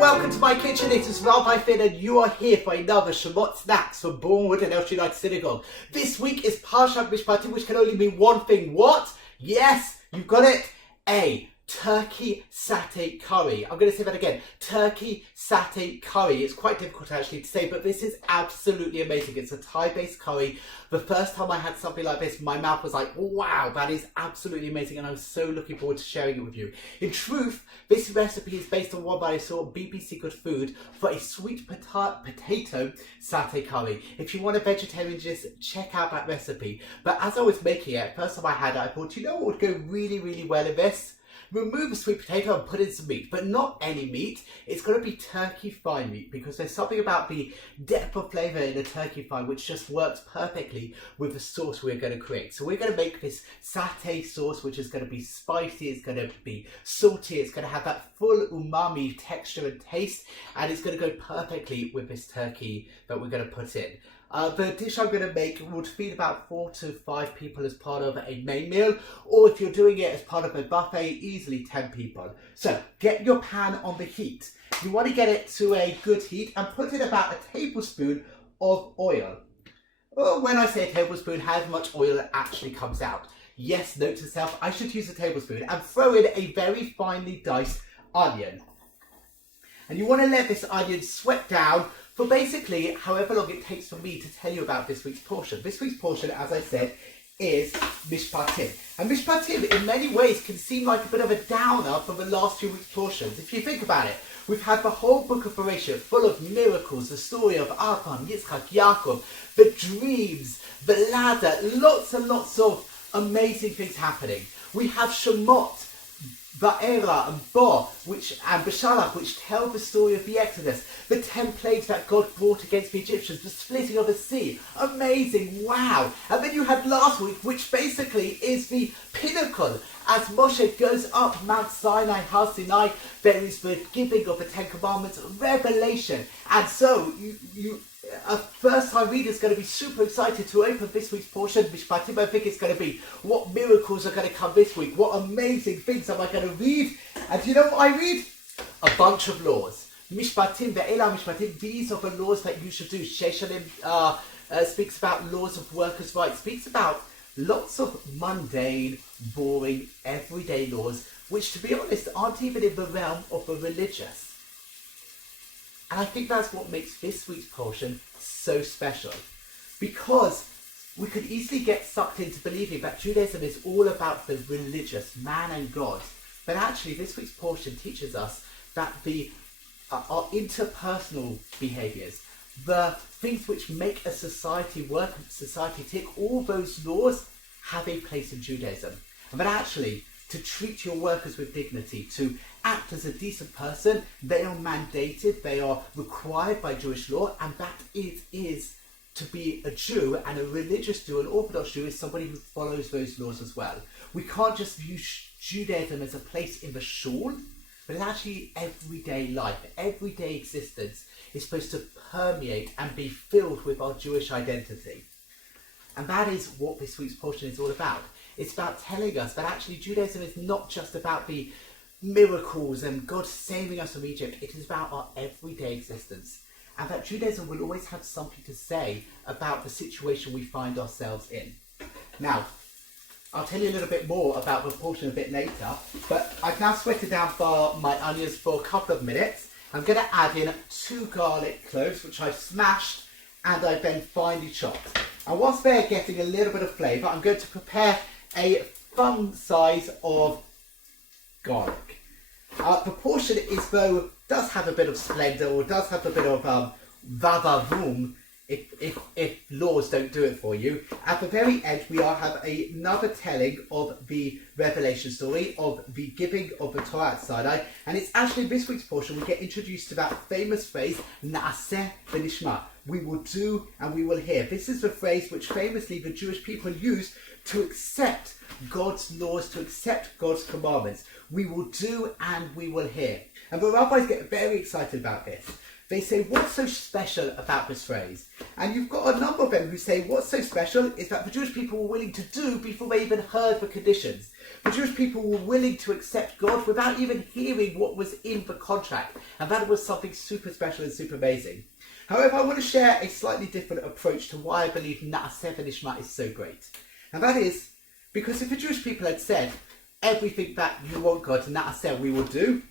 welcome to my kitchen. It is Rabbi Finn and you are here for another Shemot snacks from Bournemouth and El Shaddai Synagogue. This week is Parshat Mishpatim, which can only mean one thing. What? Yes, you got it. A turkey satay curry. I'm going to say that again. Turkey satay curry. It's quite difficult actually to say, but this is absolutely amazing. It's a Thai-based curry. The first time I had something like this, my mouth was like, wow, that is absolutely amazing, and I was so looking forward to sharing it with you. In truth, this recipe is based on one that I saw on BBC Good Food for a sweet potato satay curry. If you want a vegetarian, just check out that recipe. But as I was making it, first time I had it, I thought, you know what would go really, really well in this? Remove the sweet potato and put in some meat, but not any meat. It's going to be turkey thigh meat, because there's something about the depth of flavour in a turkey thigh which just works perfectly with the sauce we're going to create. So we're going to make this satay sauce, which is going to be spicy, it's going to be salty, it's going to have that full umami texture and taste, and it's going to go perfectly with this turkey that we're going to put in. The dish I'm going to make would feed about 4 to 5 people as part of a main meal, or if you're doing it as part of a buffet, easily 10 people. So get your pan on the heat. You want to get it to a good heat and put in about a tablespoon of oil. Well, when I say a tablespoon, how much oil actually comes out? Yes, note to self, I should use a tablespoon, and throw in a very finely diced onion. And you want to let this onion sweat down for basically however long it takes for me to tell you about this week's portion. This week's portion, as I said, is Mishpatim. And Mishpatim in many ways can seem like a bit of a downer from the last few weeks' portions. If you think about it, we've had the whole book of Bereshit full of miracles, the story of Abraham, Yitzchak, Yaakov, the dreams, the ladder, lots and lots of amazing things happening. We have Shemot, Ba'era and Bo, and Bashalach, which tell the story of the Exodus, the 10 plagues that God brought against the Egyptians, the splitting of the sea. Amazing, wow. And then you had last week, which basically is the pinnacle. As Moshe goes up Mount Sinai, Har Sinai, there is the giving of the 10 Commandments, revelation. And so, a first-time reader is going to be super excited to open this week's portion. Mishpatim, I think it's going to be, what miracles are going to come this week? What amazing things am I going to read? And do you know what I read? A bunch of laws. Mishpatim, ve'ela Mishpatim, these are the laws that you should do. Sheshalim speaks about laws of workers' rights, speaks about lots of mundane, boring, everyday laws, which, to be honest, aren't even in the realm of the religious. And I think that's what makes this week's portion so special. Because we could easily get sucked into believing that Judaism is all about the religious, man and God. But actually, this week's portion teaches us that our interpersonal behaviours, the things which make a society work, society tick, all those laws have a place in Judaism. And that actually, to treat your workers with dignity, to act as a decent person, they are mandated, they are required by Jewish law, and that is to be a Jew, and a religious Jew, an Orthodox Jew, is somebody who follows those laws as well. We can't just view Judaism as a place in the shul, but it's actually everyday life, everyday existence is supposed to permeate and be filled with our Jewish identity. And that is what this week's portion is all about. It's about telling us that actually Judaism is not just about the miracles and God saving us from Egypt. It is about our everyday existence. And that Judaism will always have something to say about the situation we find ourselves in. Now, I'll tell you a little bit more about the portion a bit later, but I've now sweated down for my onions for a couple of minutes. I'm going to add in 2 garlic cloves, which I've smashed and I've then finely chopped. And whilst they're getting a little bit of flavour, I'm going to prepare a thumb size of garlic. The portion does have a bit of splendour, or does have a bit of vavavoom, if laws don't do it for you. At the very end, we have another telling of the revelation story, of the giving of the Torah at Sinai, and it's actually in this week's portion we get introduced to that famous phrase, Na'aseh v'nishma. We will do and we will hear. This is the phrase which famously the Jewish people use to accept God's laws, to accept God's commandments. We will do and we will hear. And the rabbis get very excited about this. they say, what's so special about this phrase? And you've got a number of them who say what's so special is that the Jewish people were willing to do before they even heard the conditions. The Jewish people were willing to accept God without even hearing what was in the contract. And that was something super special and super amazing. However, I want to share a slightly different approach to why I believe Na'aseh v'nishma is so great. And that is because if the Jewish people had said, everything that you want God to Na'aseh we will do,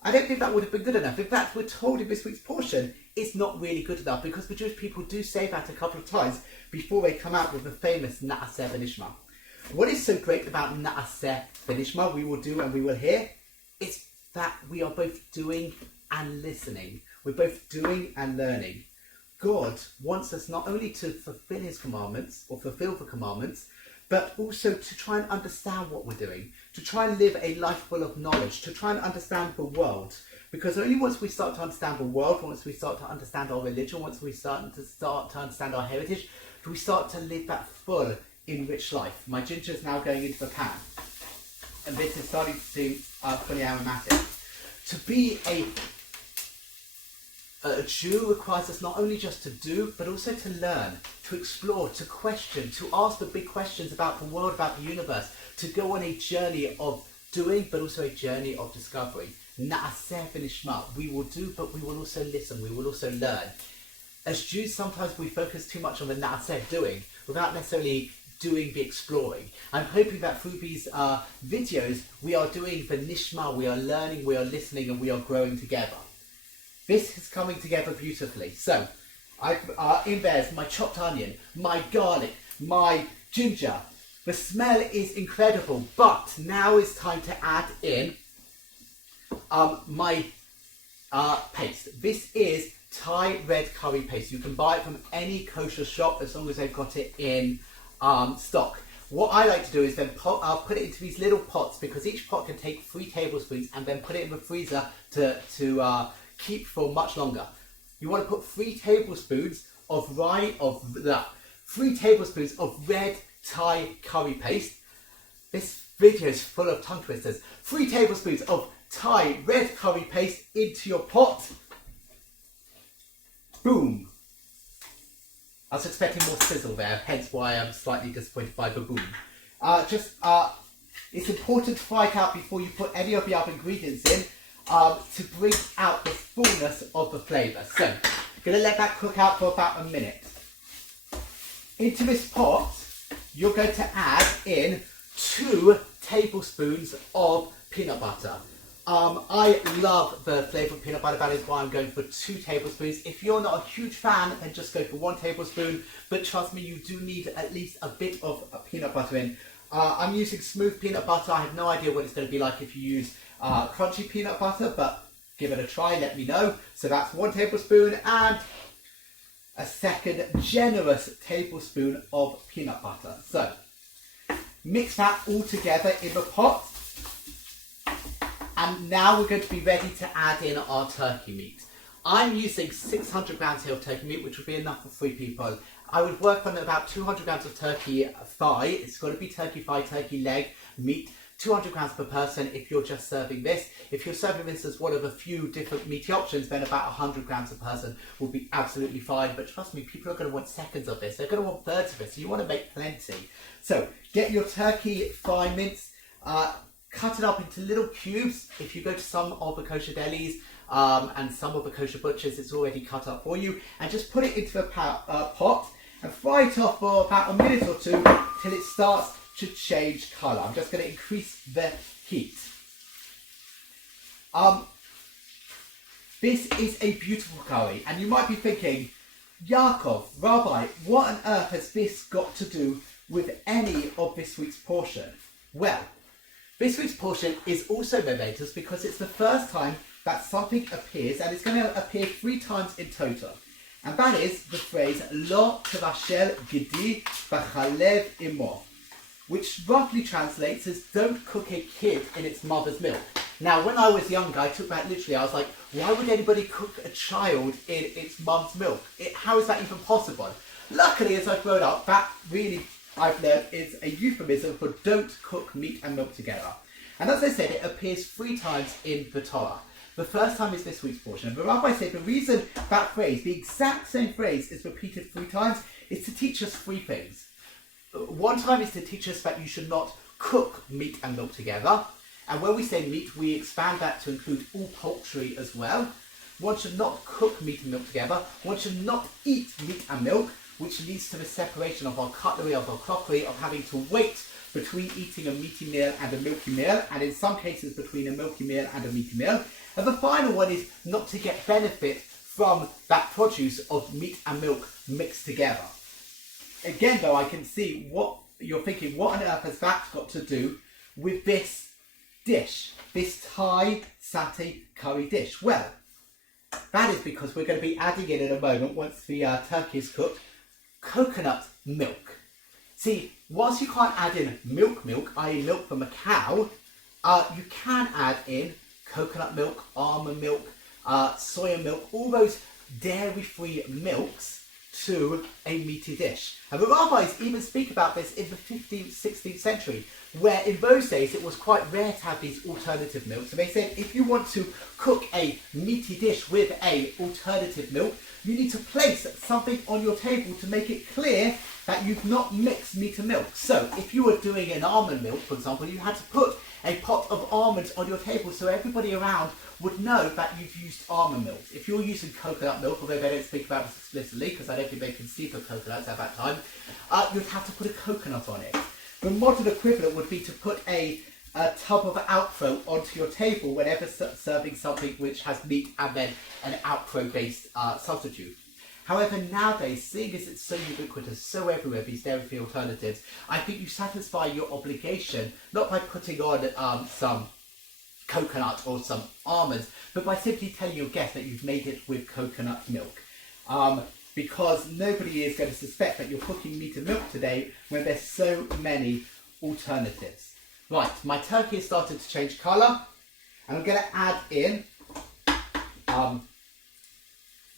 I don't think that would have been good enough. In fact, we're told in this week's portion, it's not really good enough because the Jewish people do say that a couple of times before they come out with the famous Na'aseh v'nishma. What is so great about Na'aseh v'nishma, we will do and we will hear, is that we are both doing and listening. We're both doing and learning. God wants us not only to fulfill his commandments or fulfill the commandments, but also to try and understand what we're doing, to try and live a life full of knowledge, to try and understand the world. Because only once we start to understand the world, once we start to understand our religion, once we start to understand our heritage, do we start to live that full, enriched life. My ginger is now going into the pan, and this is starting to seem fully aromatic. To be a Jew requires us not only just to do, but also to learn, to explore, to question, to ask the big questions about the world, about the universe, to go on a journey of doing, but also a journey of discovery. Na'aseh v'nishma, we will do, but we will also listen, we will also learn. As Jews, sometimes we focus too much on the Na'aseh doing, without necessarily doing the exploring. I'm hoping that through these videos, we are doing the nishma, we are learning, we are listening, and we are growing together. This is coming together beautifully. So, in there's my chopped onion, my garlic, my ginger. The smell is incredible, but now it's time to add in my paste. This is Thai red curry paste. You can buy it from any kosher shop as long as they've got it in stock. What I like to do is then I'll put it into these little pots, because each pot can take 3 tablespoons, and then put it in the freezer to keep for much longer. You want to put 3 tablespoons of 3 tablespoons of red Thai curry paste. This video is full of tongue twisters. 3 tablespoons of Thai red curry paste into your pot. Boom. I was expecting more sizzle there, hence why I'm slightly disappointed by the boom. It's important to fry it out before you put any of the other ingredients in, to bring out the fullness of the flavour. So, I'm going to let that cook out for about a minute. Into this pot, you're going to add in 2 tablespoons of peanut butter. I love the flavour of peanut butter, that is why I'm going for 2 tablespoons. If you're not a huge fan, then just go for 1 tablespoon, but trust me, you do need at least a bit of peanut butter in. I'm using smooth peanut butter. I have no idea what it's going to be like if you use crunchy peanut butter, but give it a try, let me know. So that's 1 tablespoon and a second generous tablespoon of peanut butter. So mix that all together in the pot. And now we're going to be ready to add in our turkey meat. I'm using 600 grams here of turkey meat, which would be enough for 3 people. I would work on about 200 grams of turkey thigh. It's got to be turkey thigh, turkey leg meat. 200 grams per person if you're just serving this. If you're serving this as one of a few different meaty options, then about 100 grams per person will be absolutely fine. But trust me, people are going to want seconds of this. They're going to want thirds of it, so you want to make plenty. So get your turkey thigh mince, cut it up into little cubes. If you go to some of the kosher delis and some of the kosher butchers, it's already cut up for you. And just put it into the pot and fry it off for about a minute or 2 till it starts to change colour. I'm just going to increase the heat. This is a beautiful curry, and you might be thinking, Yaakov, Rabbi, what on earth has this got to do with any of this week's portion? Well, this week's portion is also momentous because it's the first time that something appears, and it's going to appear 3 times in total. And that is the phrase, Lo tevashel gidi b'chalev imo, which roughly translates as don't cook a kid in its mother's milk. Now, when I was younger, I took that literally. I was like, why would anybody cook a child in its mum's milk? How is that even possible? Luckily, as I've grown up, that really, I've learned, is a euphemism for don't cook meat and milk together. And as I said, it appears 3 times in the Torah. The first time is this week's portion. The Rabbi said the reason that phrase, the exact same phrase, is repeated 3 times is to teach us 3 things. One time is to teach us that you should not cook meat and milk together. And when we say meat, we expand that to include all poultry as well. One should not cook meat and milk together. One should not eat meat and milk, which leads to the separation of our cutlery, of our crockery, of having to wait between eating a meaty meal and a milky meal, and in some cases between a milky meal and a meaty meal. And the final one is not to get benefit from that produce of meat and milk mixed together. Again, though, I can see what you're thinking, what on earth has that got to do with this dish, this Thai satay curry dish? Well, that is because we're going to be adding in a moment, once the turkey is cooked, coconut milk. See, whilst you can't add in milk, i.e. milk from a cow, you can add in coconut milk, almond milk, soya milk, all those dairy-free milks to a meaty dish. And the rabbis even speak about this in the 15th, 16th century, where in those days it was quite rare to have these alternative milks. And they said if you want to cook a meaty dish with a alternative milk, you need to place something on your table to make it clear that you've not mixed meat and milk. So if you were doing an almond milk, for example, you had to put a pot of almonds on your table so everybody around would know that you've used almond milk. If you're using coconut milk, although they don't speak about this explicitly because I don't think they conceived of coconuts at that time, you'd have to put a coconut on it. The modern equivalent would be to put a tub of outflow onto your table whenever serving something which has meat and then an outflow based substitute. However, nowadays, seeing as it's so ubiquitous, so everywhere, these dairy-free alternatives, I think you satisfy your obligation not by putting on some coconut or some almonds, but by simply telling your guest that you've made it with coconut milk. Because nobody is going to suspect that you're cooking meat and milk today when there's so many alternatives. Right, my turkey has started to change colour, and I'm going to add in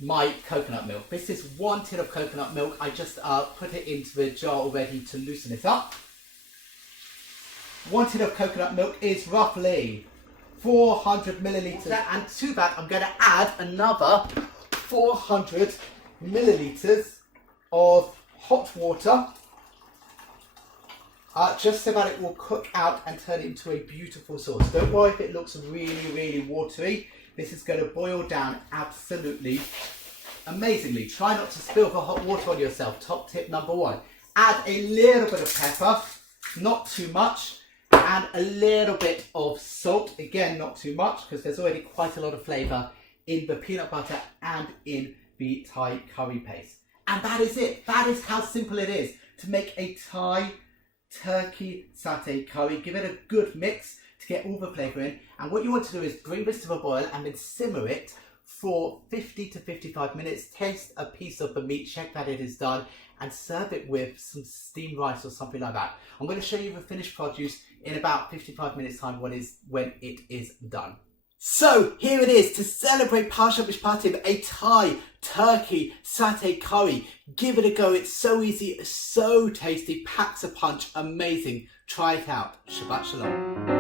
my coconut milk. This is 1 tin of coconut milk. I just put it into the jar already to loosen it up. 1 tin of coconut milk is roughly 400 millilitres, and to that I'm going to add another 400 millilitres of hot water, just so that it will cook out and turn it into a beautiful sauce. Don't worry if it looks really watery. This is going to boil down absolutely amazingly. Try not to spill the hot water on yourself. Top tip number 1. Add a little bit of pepper, not too much, and a little bit of salt. Again, not too much because there's already quite a lot of flavour in the peanut butter and in the Thai curry paste. And that is it. That is how simple it is to make a Thai turkey satay curry. Give it a good mix to get all the flavour in, and what you want to do is bring this to a boil and then simmer it for 50 to 55 minutes. Taste a piece of the meat, check that it is done, and serve it with some steamed rice or something like that. I'm going to show you the finished produce in about 55 minutes time when it is done. So here it is to celebrate Parshat Mishpatim, a Thai turkey satay curry. Give it a go. It's so easy, so tasty, packs a punch, amazing. Try it out. Shabbat Shalom.